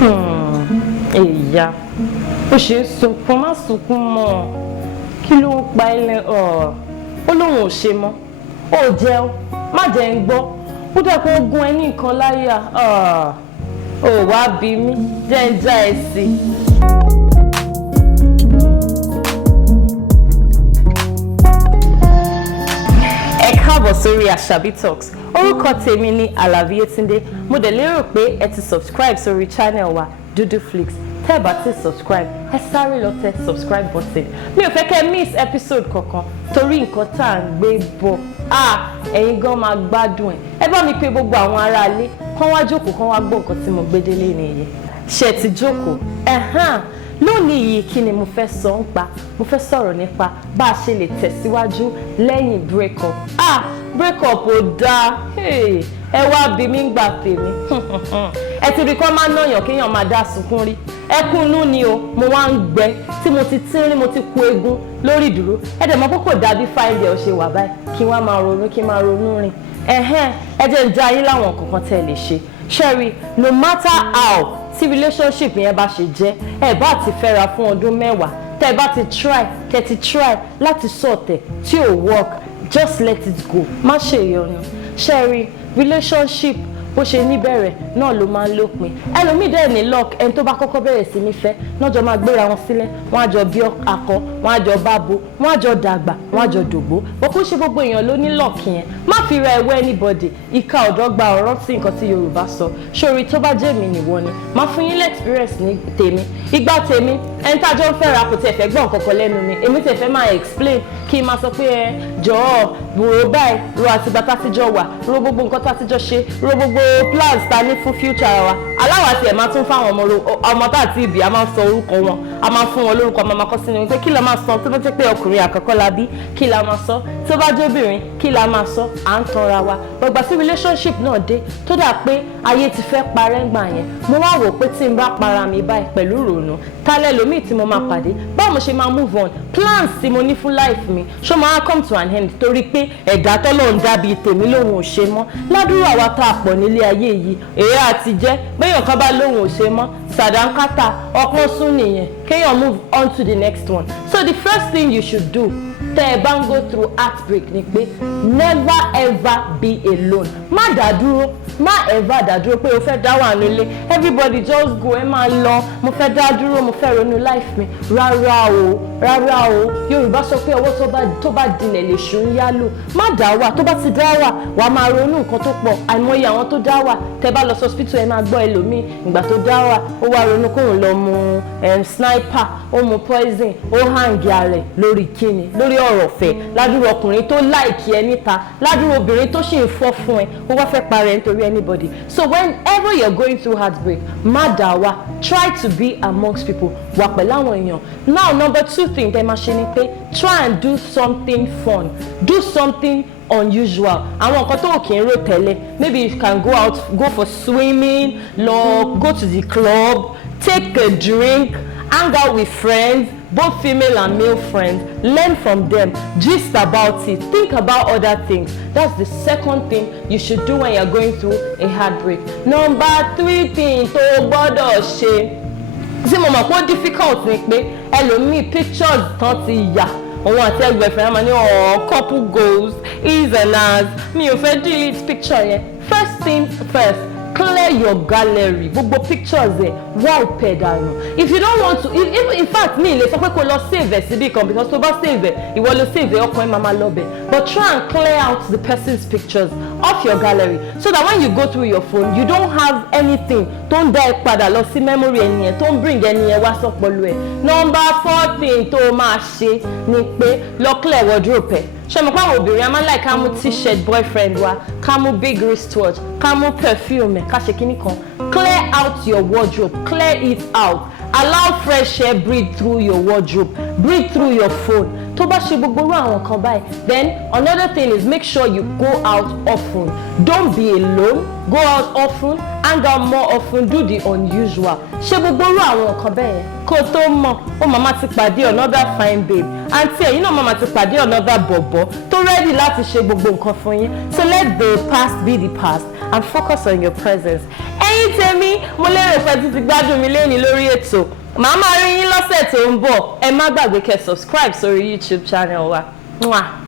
Ìyá ó ṣe sunkún má sunkún mọ́ kí ló ń pa ilẹ̀ ó lóun ò ṣe mọ́ ó jẹun má jẹ́ ń gbọ́ ó dẹ̀ kó gún ẹ ní nǹkan láyà ó wá bí mi jẹ́ ń já ẹ sí i. Káàbọ̀ sórí Àṣàbí Talks. Orúkọ tèmi ni Àlàbí Yétúndé. Mo dẹ̀ lérò pé ẹ ti subscribe sórí channel wa Duduflix. Tẹ́ ẹ bá ti subscribe, ẹ sáré lọ tẹ subscribe button. Mi ò fẹ́ kẹ́ miss episode kankan torí nǹkan tá à ń gbé bọ̀. Ẹ̀yin gan máa gbádùn ẹ̀. Ẹ bá mi pè gbogbo àwọn aráalé kán wá jókòó kán wá gbọ́ nǹkan tí mo gbé délé nìyẹn. Ṣé ti jókòó? Lónìí yìí kí ni mo fẹ́ sọ ń pa? Mo fẹ́ sọ̀rọ̀ nípa bá a ṣe lè tẹ̀síwájú lẹ́yìn break up. Break up ò dáa. Ẹ wá bí mi ń gbà tèmi. Ẹ ti rí kọ́ máa náyàn kéèyàn máa dá sunkún rí. Ẹkúnnú ni o, mo wá ń gbẹ tí mo ti tínrín mo ti kú eegun lórí ìdúró. Ẹ dẹ̀ mọ̀ pé kò dàbí fáìlì ẹ̀ ṣe wà báyìí kí wọ́n máa ronú kí máa ronú rìn. Ẹ jẹ́ ń já ayé láwọn kankan tẹ́ ẹ lè ṣe. Sherry, no matter how tí relationship yẹn bá ṣe jẹ́ ẹ bá ti fẹ́ra fún ọdún 10 tẹ́ ẹ bá ti try láti sọ̀tẹ̀ tí ò work just let it go má ṣe ìyọnu. Sherry, relationship bó ṣe níbẹ̀rẹ̀ náà ló máa ń lópin. Ẹlòmíì dẹ̀ ní luck ẹni tó bá kọ́kọ́ bẹ̀rẹ̀ sí nífẹ̀ẹ́ náà jọ máa gbéra wọn sílẹ̀ wọ́n á jọ bí akọ wọ́n á jọ bábo wọ́n á jọ dàgbà wọ́n á jọ dògbó. Bó kó ṣe gbogbo èèyàn ló ní luck yẹn má fi ra ẹwẹ́ anybody ìka ọ̀dọ́ gba ọ̀rọ̀ sí nǹkan tí Yorùbá sọ. Ṣòrí tó bá jẹ́ mi nìwọ ni máa fún yín experience ní tèmi ìgbà tèmi ẹni tá a jọ ń fẹ́ra kò tiẹ̀ fẹ́ gbọ́ nǹkan kan lẹ́nu mi èmi tiẹ̀ fẹ́ máa explain kí n máa sọ pé jọ̀ọ́ ro báyìí ro àtìgbà tá ti jọ wà ro gbogbo nǹkan tá ti jọ ṣe ro gbogbo plans ta ní fún future wa aláwa tiẹ̀ máa tún fáwọn ọmọ tá àti ìbí a máa sọ orúkọ wọn a máa fún wọn lórúkọ a máa kọ sínú pé kí la máa sọ tó bá jẹ́ pé ọkùnrin àkọ́kọ́ la bí kí la máa sọ tó bá jẹ́ obìnrin kí la máa sọ à ń tanra wa gbọ̀gbà sí relationship náà dé tó dà pé ayé ti fẹ́ parẹ́ gbà yẹn mo wá wò pé tí n bá para mi báyìí pẹ̀lú ìrònú tálẹ̀ lómìn tí mo máa pàdé báwo mo ṣe máa move on plans tí mo ní fún life mi ṣó máa come to an end torí pé ẹ̀dá tọ́lọ́ ń dábìí tèmi lòun ò ṣe mọ́ ládùúrà wa tá a pọ̀ nílé ayé yìí èyí àti jẹ́ béèyàn kan bá lòun ò ṣe mọ́ sàdánkátà ọpọ́n sún nìyẹn kéèyàn move on to the next one. So the first thing you should do tẹ́ ẹ bá ń go through heartbreak ni pé never ever be alone. Má dá dúró má ever dá dúró pé o fẹ́ dá wà nílé everybody just go ẹ máa lọ mo fẹ́ dá dúró mo fẹ́ ronú life mi rárá o Yorùbá sọ pé ọwọ́ tó bá dilẹ̀ lè ṣùn yálò má dá wà tó bá ti dá wà wà á máa ronú nǹkan tó pọ̀ àìmọye àwọn tó dá wà tẹ́ bá lọ sí hospital ẹ máa gbọ́ ẹlòmíì ìgbà tó dá wà ó wá ronú kóun lọ mu sniper ó mu poison ó hàǹgì ààrẹ lórí kíni lórí ọ̀rọ̀ ọ̀fẹ́ ládùúrò ọkùnrin tó láìkí ẹ níta ládùúrò obìnrin tó ṣì ń fọ́ fún ẹ ó wá fẹ́ parẹ́ nítorí anybody. So whenever you're going through heartbreak má dá wà try to be amongst people wà pẹ̀lú àwọn èèyàn. Now number 2 thing tẹ́ máa ṣe ni pé try and do something fun do something unusual àwọn nǹkan tó kì í rò tẹ́lẹ̀ maybe you can go for swimming go to the club take a drink hang out with friends both female and male friends learn from them gist about it think about other things. That's the second thing you should do when you're going through a heartbreak. Number 3 thing tó gbọ́dọ̀ ṣe tí mo mọ̀ pé difficult ni pé ẹlòmíì pictures tán ti yà òun àti ẹgbẹ̀fẹ̀ máa ní couple goals is and as mi ò fẹ́ delete picture yẹn. First thing first clear your gallery gbogbo pictures ẹ wipe ẹ dànù if you don't want to in fact mi lè sọ pé kó lọ save ẹ síbí kan because tó bá save ẹ ìwọ ló save ẹ ọkàn ẹ máa lọ bẹ but try and clear out the person's pictures off your gallery so that when you go through your phone you don't have anything tó ń dá ẹ padà lọ sí memory ẹni yẹn tó ń bring ẹni yẹn wá sọpọlọ ẹ. Number 4 thing tó máa ṣe ni pé lọ clear wardrobe ẹ ṣe mọ̀ pé àwọn obìnrin a máa ń like ká mú t-shirt boyfriend wa ká mú big wristwatch ká mú perfume ká ṣe kíní kan clear out your wardrobe clear it out allow fresh air breathe through your wardrobe breathe through your phone tó bá ṣe gbogbo irú àwọn kan báyìí then another thing is make sure you go out often don't be alone go out often hang out more often do the unusual ṣe gbogbo irú àwọn nǹkan bẹ́ẹ̀ yẹn kó tó mọ̀ ó màmá ti pàdé another fine babe àǹtí ẹ̀yin náà màmá ti pàdé another bọ̀bọ̀ tó ready láti ṣe gbogbo nǹkan fún yín. So let the past be the past and focus on your presence. Ẹ̀yin tèmi, mo lérò pé ti gbádùn mi lẹ́ni lórí ètò. Màá máa rí yín lọ́sẹ̀ tó ń bọ̀. Ẹ má gbàgbé kẹ́ subscribe sórí YouTube channel wa. Mwah.